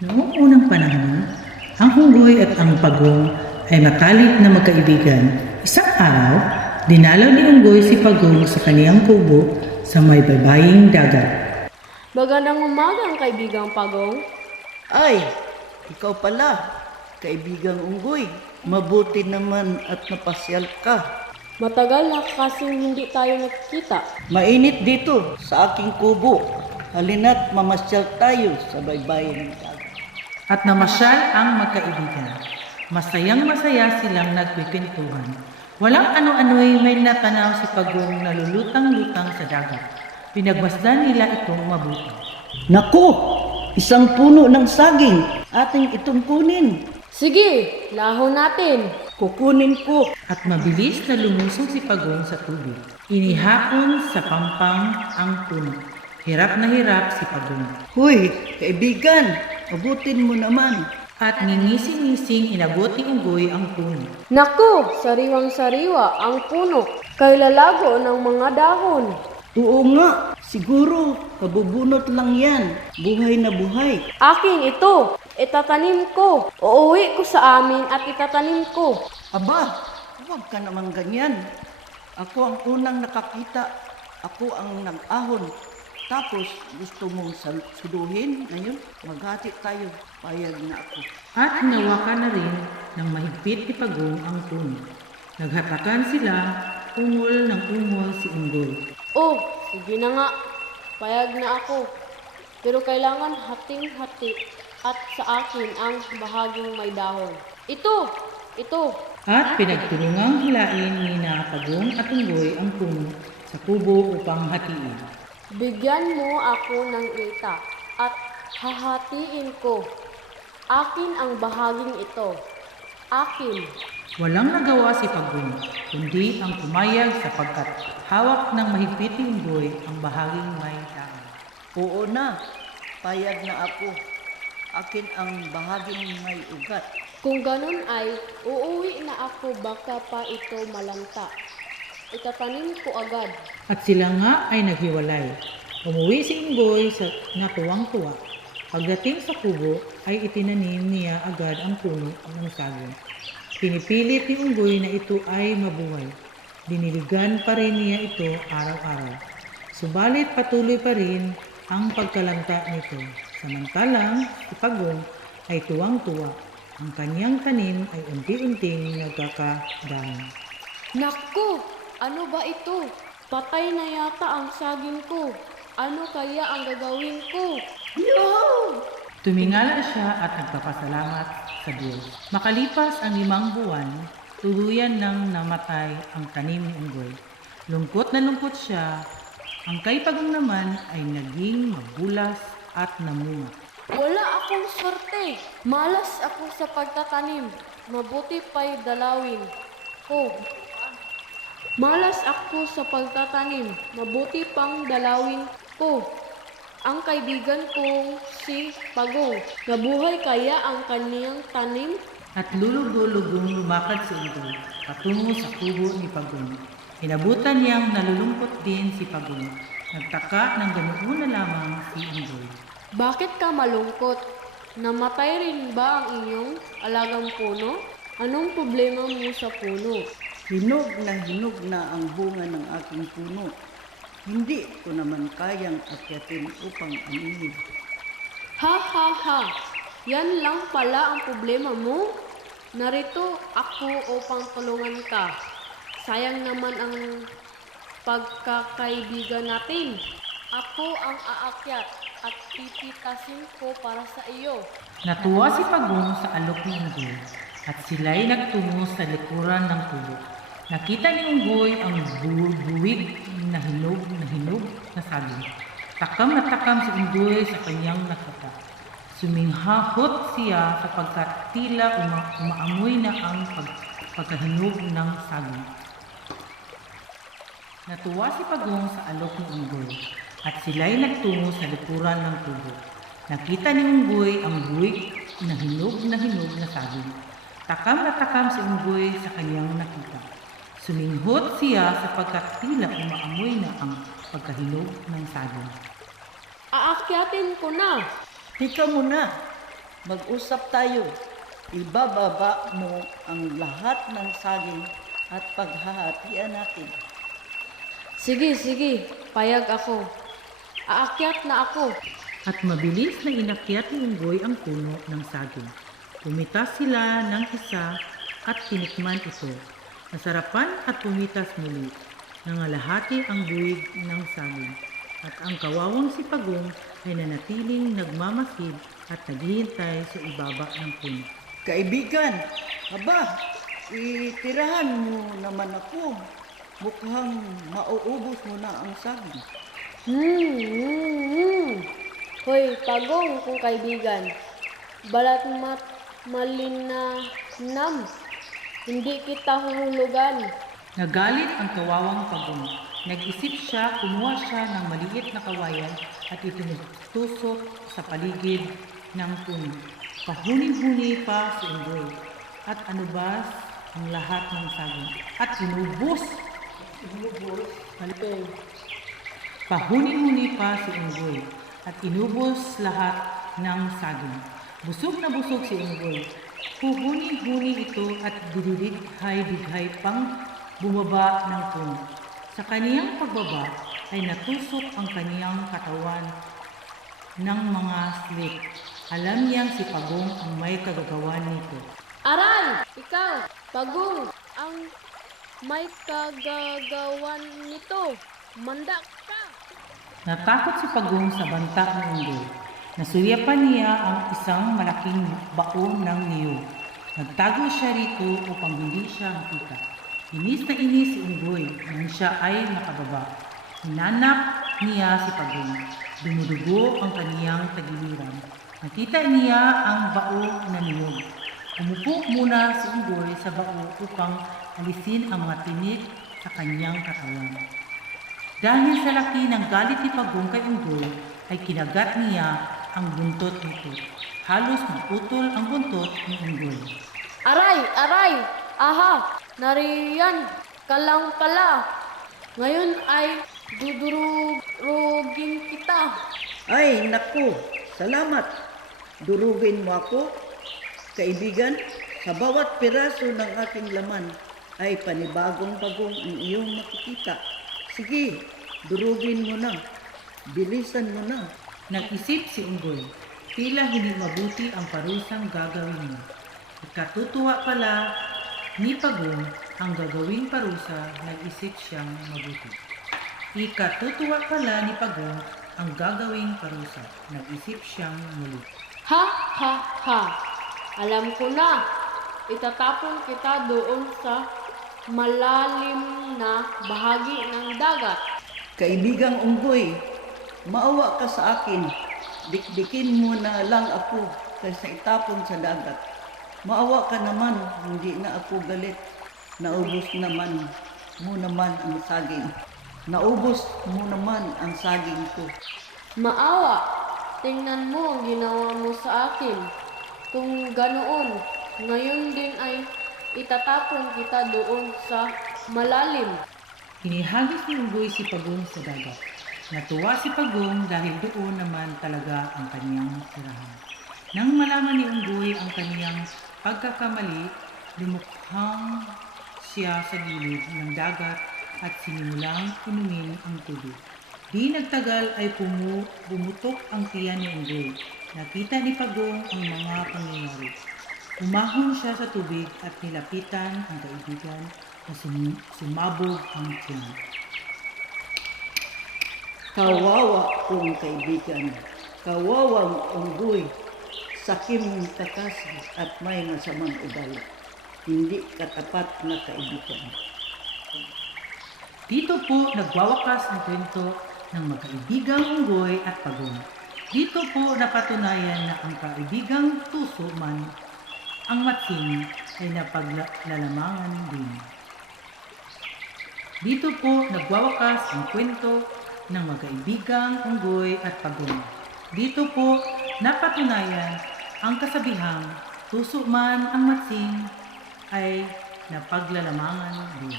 Noong unang panahon, ang unggoy at ang pagong ay matalik na magkaibigan. Isang araw, dinalaw ni unggoy si pagong sa kaniyang kubo sa may baybaying dagat. Magandang umaga ang kaibigang Pagong. Ay, ikaw pala, kaibigang unggoy. Mabuti naman at napasyal ka. Matagal na kasing hindi tayo nakikita. Mainit dito sa aking kubo. Halina't mamasyal tayo sa baybayin ng dagat. At namasyal ang magkaibigan. Masayang masaya silang nagpipintuhan. Walang ano-ano'y may natanaw si pagong nalulutang-lutang sa dagat. Pinagmasdan nila itong mabuti. Naku! Isang puno ng saging. Ating itong kunin. Sige, lahon natin. Kukunin ko. At mabilis na lumusong si pagong sa tubig. Inihaon sa pampang ang puno. Hirap na hirap si pagong. Huy, kaibigan, abutin mo naman. At ngingising-ngising inabot ni unggoy ang puno. Naku, sariwang-sariwa ang puno. Kay lalago ng mga dahon. Oo nga, siguro, kabubunot lang yan. Buhay na buhay. Akin ito, itatanim ko. Uuwi ko sa amin at itatanim ko. Aba, huwag ka naman ganyan. Ako ang unang nakakita. Ako ang nag-ahon. Tapos, gusto mong suluhin ngayon? Maghati tayo. Payag na ako. At hinawakan na rin ng mahigpit ni pagong ang puno. Naghatakan sila, ungol ng ungol si unggoy. Oh, sige na nga. Payag na ako. Pero kailangan hating-hati at sa akin ang bahaging may dahon. Ito! At pinagtulungang hilain ni na pagong at unggoy ang puno sa kubo upang hatiin. Bigyan mo ako ng ita at hahatiin ko. Akin ang bahaging ito. Akin. Walang nagawa si pagong, kundi ang pumayag sapagkat hawak ng mahigpit ni unggoy ang bahaging may dahon. Oo na, payag na ako. Akin ang bahaging may ugat. Kung ganun ay, uuwi na ako baka pa ito malanta. Itatanim ko agad. At sila nga ay naghiwalay. Umuwi si unggoy sa natuwang-tuwa. Pagdating sa kubo ay itinanim niya agad ang puno ng saging. Pinipilit ni unggoy na ito ay mabuhay. Diniligan pa rin niya ito araw-araw. Subalit patuloy pa rin ang pagkalanta nito. Samantalang si pagong ay tuwang-tuwa. Ang kanyang tanim ay unti-unting nagkakadami. Naku! Ano ba ito? Patay na yata ang saging ko. Ano kaya ang gagawin ko? Tumingala siya at nagpapasalamat sa Diyos. Makalipas ang 5 buwan, tuluyan nang namatay ang tanim ni unggoy. Lungkot na lungkot siya. Ang kay pagong naman ay naging mabulas at namunga. Wala akong swerte. Malas ako sa pagtatanim. Mabuti pa'y dalawin ko. Malas ako sa pagtatanim. Mabuti pang dalawin ko. Ang kaibigan kong si Pagong. Nabuhay kaya ang kaniyang tanim? At lulugo-lugong lumakad si unggoy patungo sa kubo ni pagong. Inabutan niyang nalulungkot din si pagong. Nagtaka ng ganoon na lamang si unggoy. Bakit ka malungkot? Namatay rin ba ang inyong alagang puno? Anong problema mo sa puno? Hinog na ang bunga ng aking puno. Hindi ko naman kayang akyatin upang aminin. Ha ha ha! Yan lang pala ang problema mo? Narito ako upang tulungan ka. Sayang naman ang pagkakaibigan natin. Ako ang aakyat at pipitasin ko para sa iyo. Natuwa si pagong sa alok ni unggoy at sila'y nagtungo sa likuran ng kubo. Nakita ni unggoy ang buwig na hinog na saging. Takam na takam si unggoy sa kanyang nakita. Suminghahot siya sapagkat tila umaamoy na ang pagkahinog ng saging. Natuwa si pagong sa alok ni unggoy at sila'y nagtungo sa likuran ng kubo. Nakita ni unggoy ang buwig na hinog na saging. Takam na takam si unggoy sa kanyang nakita. Suminghot siya sapagkat tila umaamoy na ang pagkahinog ng saging. Aakyatin ko na. Tika muna, Mag-usap tayo. Ibababa mo ang lahat ng saging at paghahatian natin. Sige, sige, payag ako. Aakyat na ako. At mabilis na inakyat ni Unggoy ang puno ng saging. Pumitas sila ng isa at tinikman ito. Nasarapan at pumitas muli. Nangalahati ang buwig ng saging. At ang kawawang si Pagong ay nanatiling nagmamasid at naghihintay sa ibaba ng puno. Kaibigan, aba, itirahan mo naman ako. Mukhang mauubos mo na ang saging. Hoy, Pagong kong kaibigan. Balat malinanam. Hindi kita huhulugan. Nagalit ang kawawang Pagong. Nag-isip siya, kumuha siya ng maliit na kawayan at itinutusok sa paligid ng puno. Pahuning-huni pa si Unggoy at anubas ang lahat ng saging at inubos. Pahuning-huni pa si Unggoy at inubos lahat ng saging. Busog na busog si Unggoy. Huhuni-huni ito at didighay-dighay pang bumaba ng puno. Sa kaniyang pagbaba ay natusok ang kaniyang katawan ng mga slit. Alam niyang si Pagong ang may kagagawan nito. Aray! Ikaw, Pagong, ang may kagagawan nito. Manda ka! Natakot si Pagong sa banta ng Unggoy. Nasuyapan niya ang isang malaking baon ng niyog. Nagtago siya rito upang hindi siya makita. Inis na inis si Unggoy nang siya ay nakababa. Hinanap niya si Pagong. Dumudugo ang kaniyang tagiliran. Nakita niya ang bao na niyog. Umupo muna si Unggoy sa bao upang alisin ang mga tinik sa kanyang katawan. Dahil sa laki ng galit ni Pagong kay Unggoy, ay kinagat niya ang buntot nito. Halos maputol ang buntot ni Unggoy. Aray! Aray! Aha! Nariyan ka lang pala. Ngayon ay dudurugin kita. Ay, naku, salamat. Durugin mo ako. Kaibigan, sa bawat piraso ng aking laman ay panibagong-bagong ang iyong makikita. Sige, durugin mo na. Bilisan mo na. Nag-isip si Unggoy, tila hindi mabuti ang parusang gagawin niya. Ikatutuwa pala ni Pagong ang gagawing parusa, nag-isip siyang mabuti. Ikatutuwa pala ni Pagong ang gagawing parusa, nag-isip siyang muli. Ha! Ha! Ha! Alam ko na. Itatapon kita doon sa malalim na bahagi ng dagat. Kaibigang Unggoy, maawa ka sa akin. Dikdikin mo na lang ako kaysa itapon sa dagat. Maawa ka naman, hindi na ako galit. Naubos naman mo naman ang saging. Naubos mo naman ang saging ko. Maawa, tingnan mo ang ginawa mo sa akin. Kung ganoon, ngayon din ay itatapon kita doon sa malalim. Hinihagis ni Unggoy si Pagong sa dagat. Natuwa si Pagong dahil doon naman talaga ang kaniyang tirahan. Nang malaman ni Unggoy ang kaniyang pagkakamali, lumukhang siya sa gilid ng dagat at sinimulang inumin ang tubig. Di nagtagal ay bumutok ang tiyan ni Unggoy. Nakita ni Pagong ang mga pangyayari. Umahon siya sa tubig at nilapitan ang kaibigan na sumabog ang tiyan. Kawawa kong kaibigan. Kawawang Unggoy. Sakim kakasi at may masamang ugali. Hindi katapat na kaibigan. Dito po nagwawakas ang kwento ng magkaibigang Unggoy at Pagong. Dito po napatunayan na ang kaibigang tuso man ang matsing ay napaglalamangan din. Dito po nagwawakas ang kwento ng magkaibigang Unggoy at Pagong. Dito po napatunayan ang kasabihang tuso man ang matsing ay napaglalamangan din.